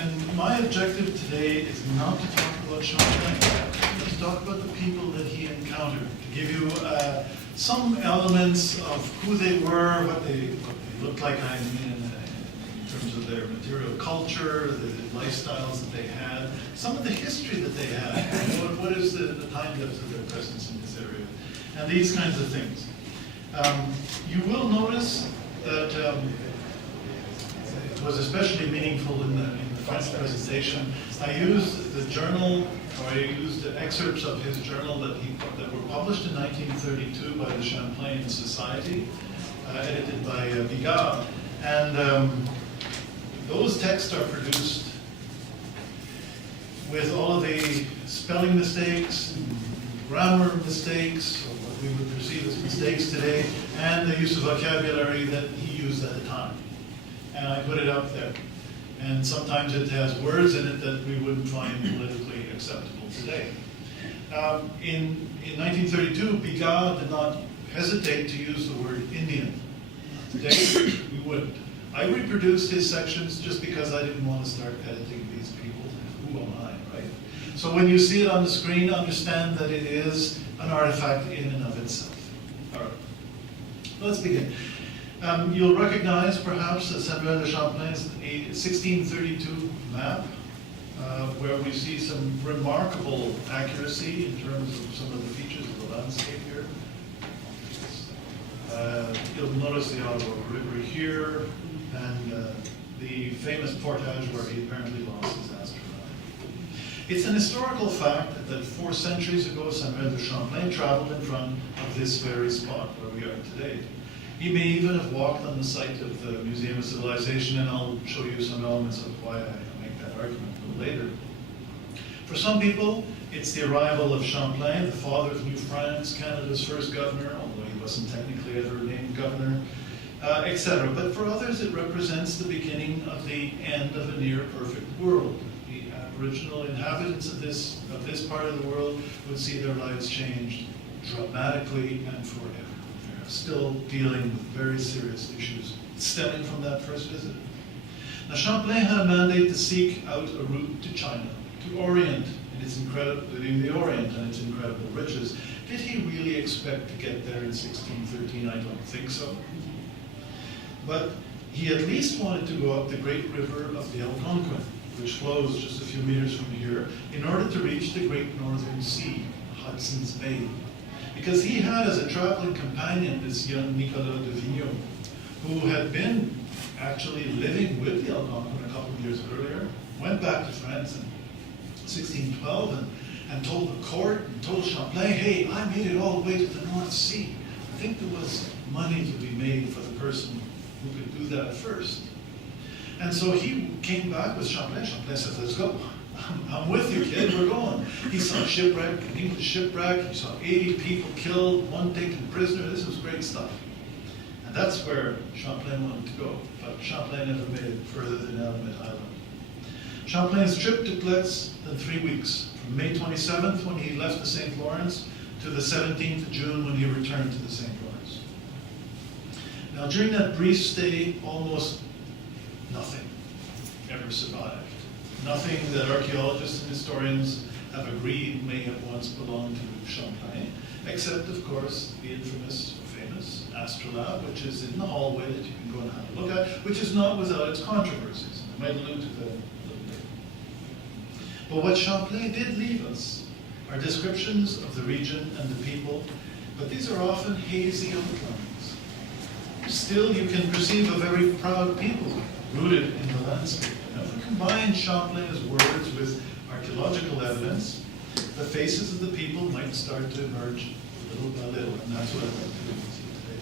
And my objective today is not to talk about Champlain, but to talk about the people that he encountered, to give you some elements of who they were, what they looked like, I mean, in terms of their material culture, the lifestyles that they had, some of the history that they had, what is the time depth of their presence in this area, and these kinds of things. You will notice that it was especially meaningful in the French presentation. I used the journal, or I used the excerpts of his journal that were published in 1932 by the Champlain Society, edited by Bigard. And those texts are produced with all of the spelling mistakes, grammar mistakes, or what we would perceive as mistakes today, and the use of vocabulary that he used at the time. And I put it up there. And sometimes it has words in it that we wouldn't find politically acceptable today. In 1932, Bigard did not hesitate to use the word Indian. Today, we wouldn't. I reproduced his sections just because I didn't want to start editing these people. Who am I, right? So when you see it on the screen, understand that it is an artifact in and of itself. All right, let's begin. You'll recognize perhaps Samuel de Champlain's 1632 map, where we see some remarkable accuracy in terms of some of the features of the landscape here. You'll notice the Ottawa River here, and the famous portage where he apparently lost his astronaut. It's an historical fact that 4 centuries ago, Samuel de Champlain traveled in front of this very spot where we are today. He may even have walked on the site of the Museum of Civilization, and I'll show you some elements of why I make that argument a little later. For some people, it's the arrival of Champlain, the father of New France, Canada's first governor, although he wasn't technically ever named governor, etc. But for others, it represents the beginning of the end of a near-perfect world. The Aboriginal inhabitants of this part of the world would see their lives changed dramatically and forever. Still dealing with very serious issues stemming from that first visit. Now, Champlain had a mandate to seek out a route to China, to Orient, and its incredible riches. Did he really expect to get there in 1613? I don't think so. But he at least wanted to go up the great river of the Algonquin, which flows just a few meters from here, in order to reach the great northern sea, Hudson's Bay. Because he had as a traveling companion this young Nicolas de Vigneault, who had been actually living with the Algonquin a couple of years earlier, went back to France in 1612 and told the court and told Champlain, hey, I made it all the way to the North Sea. I think there was money to be made for the person who could do that first. And so he came back with Champlain. Champlain said, let's go. I'm with you, kid, we're going. He saw shipwreck, an English shipwreck, he saw 80 people killed, 1 taken prisoner. This was great stuff. And that's where Champlain wanted to go. But Champlain never made it further than Allumette Island. Champlain's trip took less than 3 weeks, from May 27th when he left the St. Lawrence to the 17th of June when he returned to the St. Lawrence. Now during that brief stay, almost nothing ever survived. Nothing that archaeologists and historians have agreed may have once belonged to Champlain, except, of course, the infamous or famous astrolabe, which is in the hallway that you can go and have a look at, which is not without its controversies. I might allude to that a little bit. But what Champlain did leave us are descriptions of the region and the people, but these are often hazy outlines. Still, you can perceive a very proud people rooted in the landscape. Now, if we combine Champlain's words with archaeological evidence, the faces of the people might start to emerge little by little, and that's what I'd like to do with you today.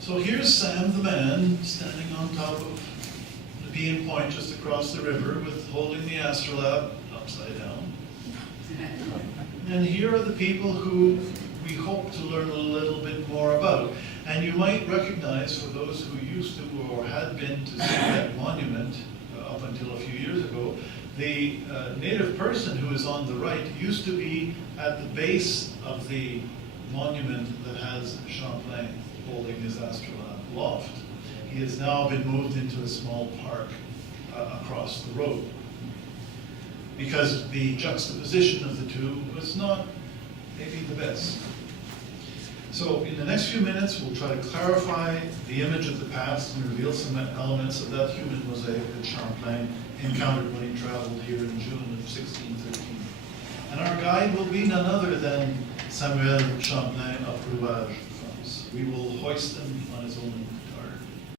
So here's Sam the man standing on top of the bean point just across the river with holding the astrolabe upside down. And here are the people who we hope to learn a little bit more about. And you might recognize, for those who used to or had been to see that monument up until a few years ago, the native person who is on the right used to be at the base of the monument that has Champlain holding his astrolabe loft. He has now been moved into a small park across the road, because the juxtaposition of the two was not maybe the best. So in the next few minutes, we'll try to clarify the image of the past and reveal some elements of that human mosaic that Champlain encountered when he traveled here in June of 1613. And our guide will be none other than Samuel Champlain of Rouage, France. We will hoist him on his own